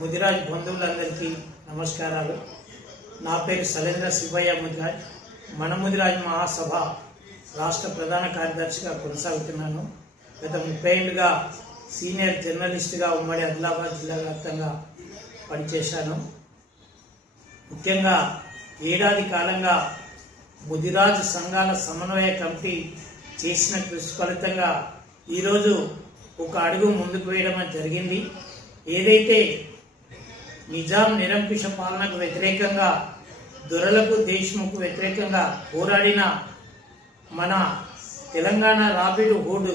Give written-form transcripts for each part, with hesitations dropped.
ముదిరాజ్ బంధువులందరికీ నమస్కారాలు. నా పేరు సలేంద్ర శివయ్య ముదిరాజ్. మన ముదిరాజ్ మహాసభ రాష్ట్ర ప్రధాన కార్యదర్శిగా కొనసాగుతున్నాను. గత 30 ఏళ్ళుగా సీనియర్ జర్నలిస్టుగా ఉమ్మడి ఆదిలాబాద్ జిల్లా వ్యాప్తంగా పనిచేశాను. ముఖ్యంగా ఏడాది కాలంగా ముదిరాజ్ సంఘాల సమన్వయ కమిటీ చేసిన కృషి ఫలితంగా ఈరోజు ఒక అడుగు ముందుకు వేయడం జరిగింది. ఏదైతే నిజాం నిరంకుశ పాలనకు వ్యతిరేకంగా, దొరలకు దేశ్ముఖ్ వ్యతిరేకంగా పోరాడిన మన తెలంగాణ రాబిడ్ హుడ్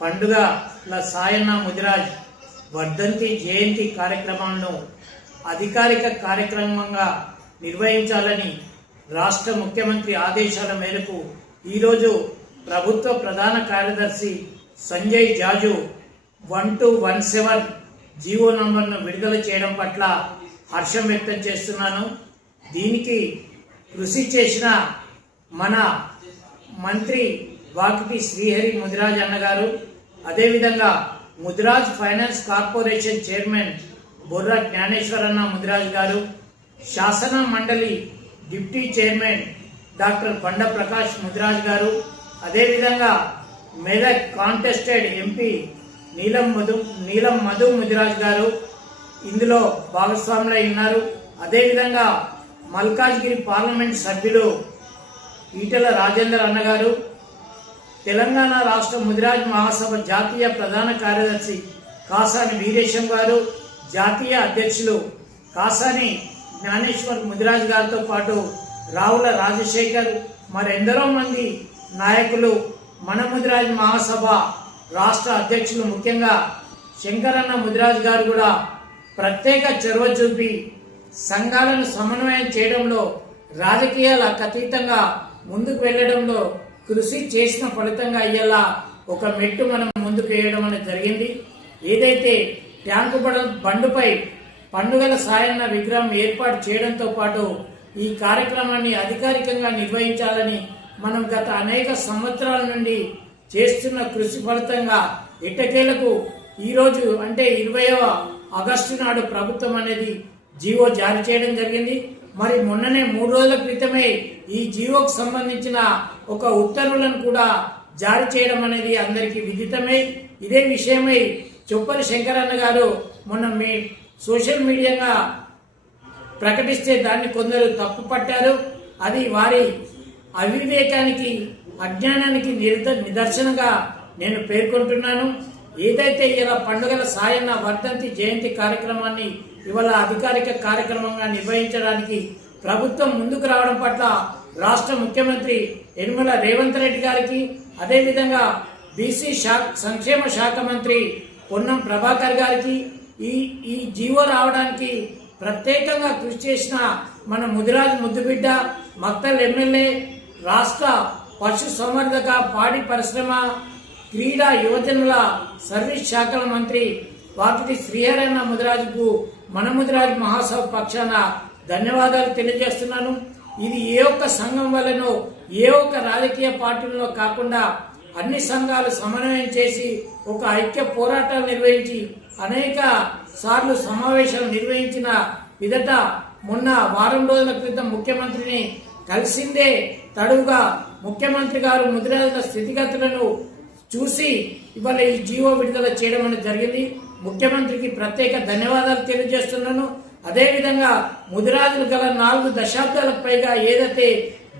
పండుగల సాయన్న ముదిరాజ్ వర్ధంతి జయంతి కార్యక్రమాలను అధికారిక కార్యక్రమంగా నిర్వహించాలని రాష్ట్ర ముఖ్యమంత్రి ఆదేశాల మేరకు ఈరోజు ప్రభుత్వ ప్రధాన కార్యదర్శి సంజయ్ జాజు 1217 జీవో నంబర్ను విడుదల చేయడం పట్ల హర్షం వ్యక్తం చేస్తున్నాను. దీనికి కృషి చేసిన మన మంత్రి వాకిటి శ్రీహరి ముదిరాజ్ అన్నగారు, అదేవిధంగా ముదిరాజ్ ఫైనాన్స్ కార్పొరేషన్ చైర్మన్ బొర్ర జ్ఞానేశ్వరన్న ముదిరాజ్ గారు, శాసన మండలి డిప్యూటీ చైర్మన్ డాక్టర్ బండ ప్రకాష్ ముదిరాజ్ గారు, అదేవిధంగా మెదక్ కాంటెస్టెడ్ ఎంపీ నీలం మధు ముదిరాజ్ గారు ఇందులో భాగస్వాములై ఉన్నారు. అదేవిధంగా మల్కాజ్గిరి పార్లమెంట్ సభ్యులు ఈటెల రాజేందర్ అన్నగారు, తెలంగాణ రాష్ట్ర ముదిరాజ్ మహాసభ జాతీయ ప్రధాన కార్యదర్శి కాసాని వీరేశం గారు, జాతీయ అధ్యక్షులు కాసాని జ్ఞానేశ్వర్ ముదిరాజ్ గారితో పాటు రావుల రాజశేఖర్, మరెందరో మంది నాయకులు, మన ముదిరాజ్ మహాసభ రాష్ట్ర అధ్యక్షులు ముఖ్యంగా శంకరన్న ముదిరాజ్ గారు కూడా ప్రత్యేక చొరవ చూపి సంఘాలను సమన్వయం చేయడంలో, రాజకీయాలకు అతీతంగా ముందుకు వెళ్లడంలో కృషి చేసిన ఫలితంగా ఇయ్యాల ఒక మెట్టు మనం ముందుకు వేయడం అనేది జరిగింది. ఏదైతే ట్యాంకు బండుపై పండుగల సాయన్న విగ్రహం ఏర్పాటు చేయడంతో పాటు ఈ కార్యక్రమాన్ని అధికారికంగా నిర్వహించాలని మనం గత అనేక సంవత్సరాల నుండి చేస్తున్న కృషి ఫలితంగా ఎట్టకేలకు ఈరోజు అంటే 20వ ఆగస్టు నాడు ప్రభుత్వం అనేది జీవో జారీ చేయడం జరిగింది. మరి మొన్ననే 3 రోజుల క్రితమే ఈ జీవోకు సంబంధించిన ఒక ఉత్తర్వులను కూడా జారీ చేయడం అనేది అందరికీ విదితమే. ఇదే విషయమై చొప్పరి శంకరన్న గారు మొన్న సోషల్ మీడియాగా ప్రకటిస్తే దాన్ని కొందరు తప్పు పట్టారు. అది వారి అవివేకానికి, అజ్ఞానానికి నిదర్శనంగా నేను పేర్కొంటున్నాను. ఏదైతే ఇలా పండుగల సాయన్న వర్ధంతి జయంతి కార్యక్రమాన్ని ఇవాళ అధికారిక కార్యక్రమంగా నిర్వహించడానికి ప్రభుత్వం ముందుకు రావడం పట్ల రాష్ట్ర ముఖ్యమంత్రి యనమల రేవంత్ రెడ్డి గారికి, అదేవిధంగా బీసీ సంక్షేమ శాఖ మంత్రి పొన్నం ప్రభాకర్ గారికి, ఈ జీవో రావడానికి ప్రత్యేకంగా కృషి చేసిన మన ముదిరాజ్ ముద్దుబిడ్డ, మక్తల్ ఎమ్మెల్యే, రాష్ట్ర పశు సంవర్ధక, పాడి పరిశ్రమ, క్రీడా, యువజనుల సర్వీస్ శాఖల మంత్రి వాకిటి శ్రీహరన్న ముదిరాజుకు మన ముదిరాజ్ మహాసభ పక్షాన ధన్యవాదాలు తెలియజేస్తున్నాను. ఇది ఏ ఒక్క సంఘం వల్లనో, ఏ ఒక్క రాజకీయ పార్టీలో కాకుండా అన్ని సంఘాలు సమన్వయం చేసి ఒక ఐక్య పోరాటాలు నిర్వహించి అనేక సార్లు సమావేశాలు నిర్వహించిన విధట మొన్న వారం రోజుల క్రితం ముఖ్యమంత్రిని కలిసిందే తడువుగా ముఖ్యమంత్రి గారు ముదిరాజుల స్థితిగతులను చూసి ఇవాళ ఈ జీవో విడుదల చేయడం అనేది జరిగింది. ముఖ్యమంత్రికి ప్రత్యేక ధన్యవాదాలు తెలియజేస్తున్నాను. అదేవిధంగా ముదిరాజులు గల 4 దశాబ్దాలకు పైగా ఏదైతే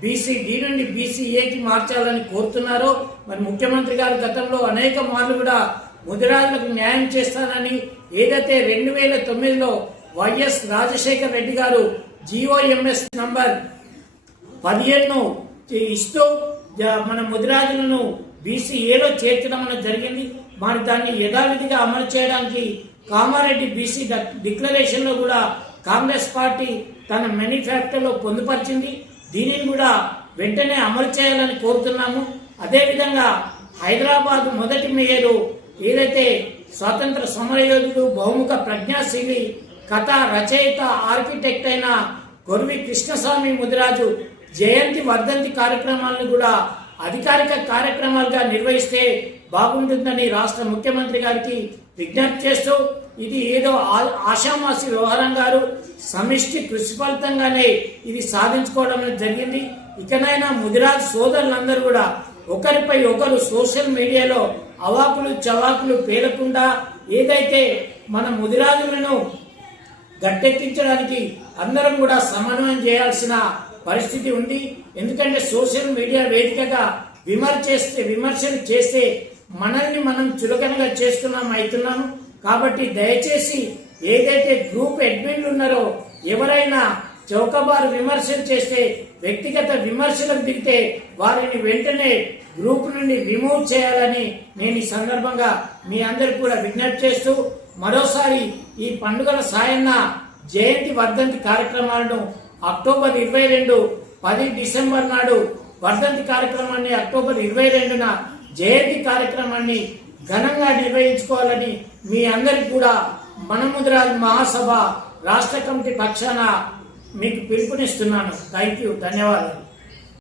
బీసీ-డి నుండి బీసీ-ఏకి మార్చాలని కోరుతున్నారో, మరి ముఖ్యమంత్రి గారు గతంలో అనేక మార్లు కూడా ముదిరాజులకు న్యాయం చేస్తానని ఏదైతే 2009లో వైఎస్ రాజశేఖర్ రెడ్డి గారు జీఓఎంఎస్ నంబర్ 17ను ఇస్తూ మన ముదిరాజులను బీసీ-ఏలో చేర్చడం అనేది జరిగింది. మరి దాన్ని యథావిధిగా అమలు చేయడానికి కామారెడ్డి బీసీ డిక్లరేషన్ లో కూడా కాంగ్రెస్ పార్టీ తన మేనిఫెస్టోలో పొందుపరిచింది. దీనిని కూడా వెంటనే అమలు చేయాలని కోరుతున్నాము. అదేవిధంగా హైదరాబాద్ మొదటి మేయరు ఏదైతే స్వాతంత్ర సమరయోధుడు, బహుముఖ ప్రజ్ఞాశీలి, కథ రచయిత, ఆర్కిటెక్ట్ అయిన గొర్వి కృష్ణస్వామి ముదిరాజు జయంతి వర్ధంతి కార్యక్రమాలను కూడా అధికారిక కార్యక్రమాలుగా నిర్వహిస్తే బాగుంటుందని రాష్ట్ర ముఖ్యమంత్రి గారికి విజ్ఞప్తి చేస్తూ ఇది ఏదో ఆషామాసి వ్యవహారం గారు సమిష్టి కృషి ఫలితంగానే ఇది సాధించుకోవడం జరిగింది. ఇకనైనా ముదిరాజ్ సోదరులందరూ కూడా ఒకరిపై ఒకరు సోషల్ మీడియాలో అవాకులు చవాకులు పేలకుండా ఏదైతే మన ముదిరాజులను గట్టెక్కించడానికి అందరం కూడా సమన్వయం చేయాల్సిన పరిస్థితి ఉంది. ఎందుకంటే సోషల్ మీడియా వేదికగా విమర్శలు చేస్తే మనల్ని మనం చులకనగా అవుతున్నాము. కాబట్టి దయచేసి ఏదైతే గ్రూప్ అడ్మిన్లు ఉన్నారో ఎవరైనా చౌకబారు విమర్శలు చేస్తే, వ్యక్తిగత విమర్శలకు దిగితే వారిని వెంటనే గ్రూప్ నుండి రిమూవ్ చేయాలని నేను ఈ సందర్భంగా మీ అందరికి కూడా విజ్ఞప్తి చేస్తూ, మరోసారి ఈ పండుగల సాయన్న జయంతి వర్ధంతి కార్యక్రమాలను అక్టోబర్ 22, 10 డిసెంబర్ నాడు వర్ధంతి కార్యక్రమాన్ని, అక్టోబర్ 22న జయంతి కార్యక్రమాన్ని ఘనంగా నిర్వహించుకోవాలని మీ అందరికి కూడా మన ముదిరాజ్ మహాసభ రాష్ట్ర కమిటీ పక్షాన మీకు పిలుపునిస్తున్నాను. థ్యాంక్ యూ, ధన్యవాదాలు.